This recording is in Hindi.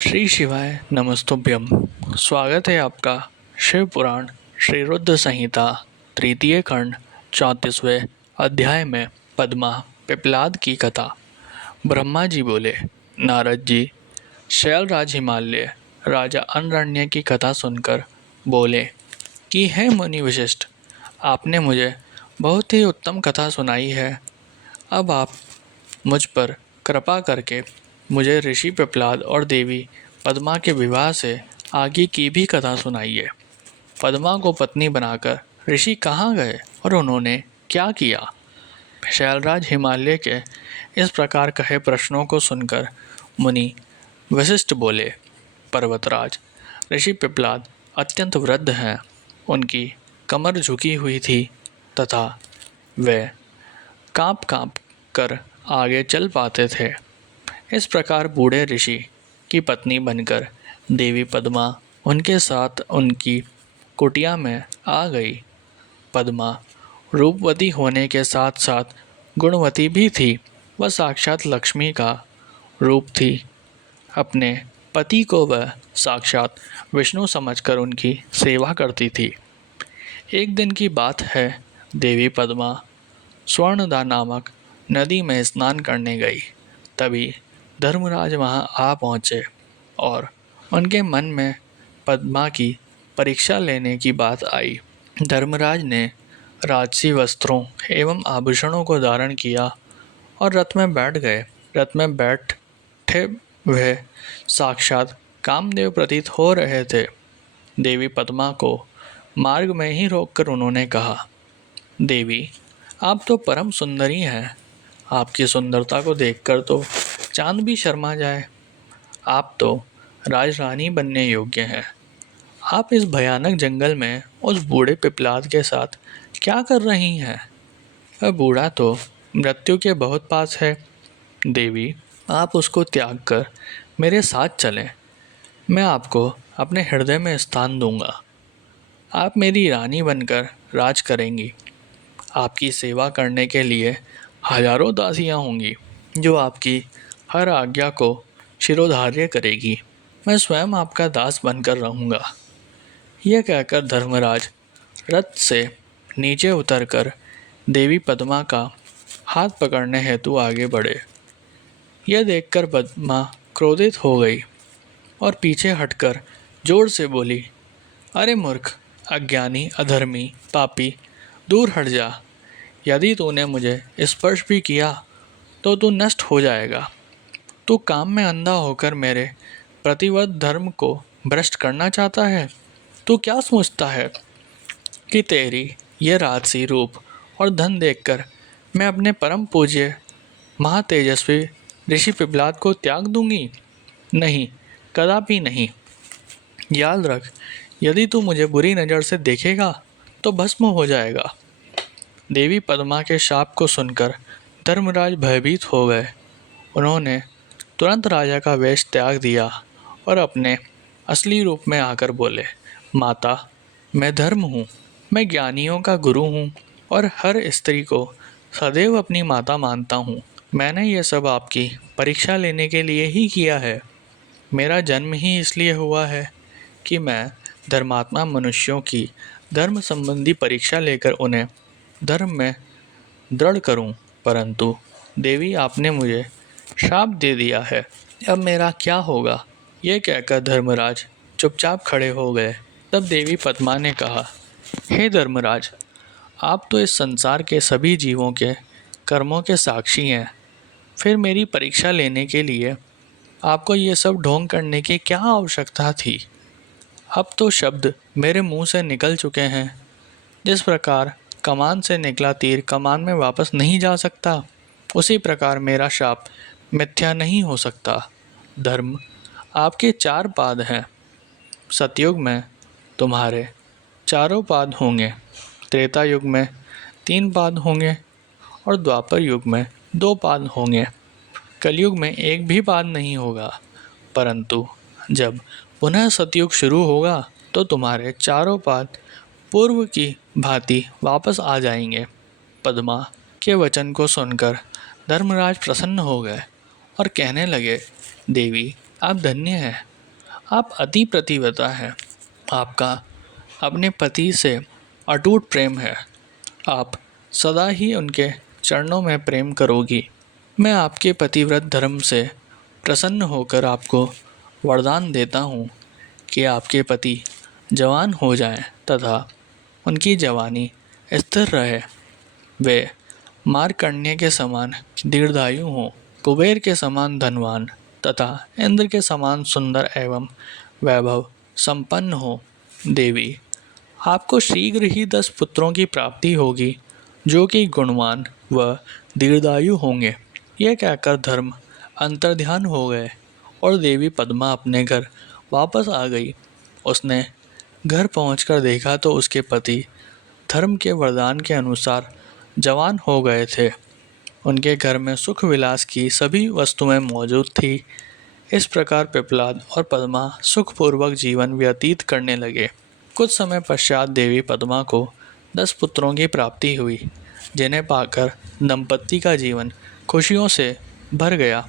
श्री शिवाय नमस्तुभ्यम। स्वागत है आपका शिव पुराण श्री रुद्र संहिता तृतीय खंड 34वें अध्याय में पद्मा पिपलाद की कथा। ब्रह्मा जी बोले, नारद जी, शैलराज हिमालय राजा अनरण्य की कथा सुनकर बोले कि हे मुनि विशिष्ट, आपने मुझे बहुत ही उत्तम कथा सुनाई है। अब आप मुझ पर कृपा करके मुझे ऋषि पिपलाद और देवी पद्मा के विवाह से आगे की भी कथा सुनाइए। पद्मा को पत्नी बनाकर ऋषि कहाँ गए और उन्होंने क्या किया? शैलराज हिमालय के इस प्रकार कहे प्रश्नों को सुनकर मुनि वशिष्ठ बोले, पर्वतराज, ऋषि पिपलाद अत्यंत वृद्ध हैं। उनकी कमर झुकी हुई थी तथा वे कांप कांप कर आगे चल पाते थे। इस प्रकार बूढ़े ऋषि की पत्नी बनकर देवी पद्मा उनके साथ उनकी कुटिया में आ गई। पद्मा रूपवती होने के साथ साथ गुणवती भी थी। वह साक्षात लक्ष्मी का रूप थी। अपने पति को वह साक्षात विष्णु समझकर उनकी सेवा करती थी। एक दिन की बात है, देवी पद्मा स्वर्णदा नामक नदी में स्नान करने गई। तभी धर्मराज वहां आ पहुँचे और उनके मन में पद्मा की परीक्षा लेने की बात आई। धर्मराज ने राजसी वस्त्रों एवं आभूषणों को धारण किया और रथ में बैठ गए। रथ में बैठे वह साक्षात कामदेव प्रतीत हो रहे थे। देवी पद्मा को मार्ग में ही रोककर उन्होंने कहा, देवी, आप तो परम सुंदरी हैं। आपकी सुंदरता को देखकर तो चांद भी शर्मा जाए। आप तो राजरानी बनने योग्य हैं। आप इस भयानक जंगल में उस बूढ़े पिपलाद के साथ क्या कर रही हैं? वह बूढ़ा तो मृत्यु के बहुत पास है। देवी, आप उसको त्याग कर मेरे साथ चलें। मैं आपको अपने हृदय में स्थान दूंगा। आप मेरी रानी बनकर राज करेंगी। आपकी सेवा करने के लिए हजारों दासियां होंगी जो आपकी हर आज्ञा को शिरोधार्य करेगी। मैं स्वयं आपका दास बनकर रहूँगा। यह कहकर धर्मराज रथ से नीचे उतरकर देवी पद्मा का हाथ पकड़ने हेतु आगे बढ़े। यह देखकर पद्मा क्रोधित हो गई और पीछे हटकर जोर से बोली, अरे मूर्ख, अज्ञानी, अधर्मी, पापी, दूर हट जा। यदि तूने मुझे स्पर्श भी किया तो तू नष्ट हो जाएगा। तू काम में अंधा होकर मेरे प्रतिवत धर्म को भ्रष्ट करना चाहता है। तू क्या सोचता है कि तेरी यह राजसी रूप और धन देखकर मैं अपने परम पूज्य महातेजस्वी ऋषि पिपलाद को त्याग दूंगी? नहीं, कदापि नहीं। याद रख, यदि तू मुझे बुरी नज़र से देखेगा तो भस्म हो जाएगा। देवी पद्मा के शाप को सुनकर धर्मराज भयभीत हो गए। उन्होंने तुरंत राजा का वेश त्याग दिया और अपने असली रूप में आकर बोले, माता, मैं धर्म हूँ, मैं ज्ञानियों का गुरु हूँ और हर स्त्री को सदैव अपनी माता मानता हूँ। मैंने ये सब आपकी परीक्षा लेने के लिए ही किया है। मेरा जन्म ही इसलिए हुआ है कि मैं धर्मात्मा मनुष्यों की धर्म संबंधी परीक्षा लेकर उन्हें धर्म में दृढ़ करूं। परंतु देवी, आपने मुझे श्राप दे दिया है। अब मेरा क्या होगा? यह कहकर धर्मराज चुपचाप खड़े हो गए। तब देवी पद्मा ने कहा, हे धर्मराज, आप तो इस संसार के सभी जीवों के कर्मों के साक्षी हैं। फिर मेरी परीक्षा लेने के लिए आपको ये सब ढोंग करने की क्या आवश्यकता थी? अब तो शब्द मेरे मुंह से निकल चुके हैं। जिस प्रकार कमान से निकला तीर कमान में वापस नहीं जा सकता, उसी प्रकार मेरा शाप मिथ्या नहीं हो सकता। धर्म, आपके 4 पाद हैं। सतयुग में तुम्हारे चारों पाद होंगे, त्रेता युग में 3 पाद होंगे और द्वापर युग में 2 पाद होंगे। कलयुग में एक भी पाद नहीं होगा। परंतु जब पुनः सतयुग शुरू होगा तो तुम्हारे चारों पाद पूर्व की भांति वापस आ जाएंगे। पद्मा के वचन को सुनकर धर्मराज प्रसन्न हो गए और कहने लगे, देवी, आप धन्य हैं। आप अति प्रतिव्रता हैं। आपका अपने पति से अटूट प्रेम है। आप सदा ही उनके चरणों में प्रेम करोगी। मैं आपके पतिव्रत धर्म से प्रसन्न होकर आपको वरदान देता हूँ कि आपके पति जवान हो जाएं तथा उनकी जवानी स्थिर रहे। वे मार्कण्डेय के समान दीर्घायु हों, कुबेर के समान धनवान तथा इंद्र के समान सुंदर एवं वैभव संपन्न हो। देवी, आपको शीघ्र ही 10 पुत्रों की प्राप्ति होगी जो कि गुणवान व दीर्घायु होंगे। यह कहकर धर्म अंतर्ध्यान हो गए और देवी पद्मा अपने घर वापस आ गई। उसने घर पहुंचकर देखा तो उसके पति धर्म के वरदान के अनुसार जवान हो गए थे। उनके घर में सुख विलास की सभी वस्तुएं मौजूद थी। इस प्रकार पिप्पलाद और पद्मा सुखपूर्वक जीवन व्यतीत करने लगे। कुछ समय पश्चात देवी पद्मा को 10 पुत्रों की प्राप्ति हुई, जिन्हें पाकर दंपत्ति का जीवन खुशियों से भर गया।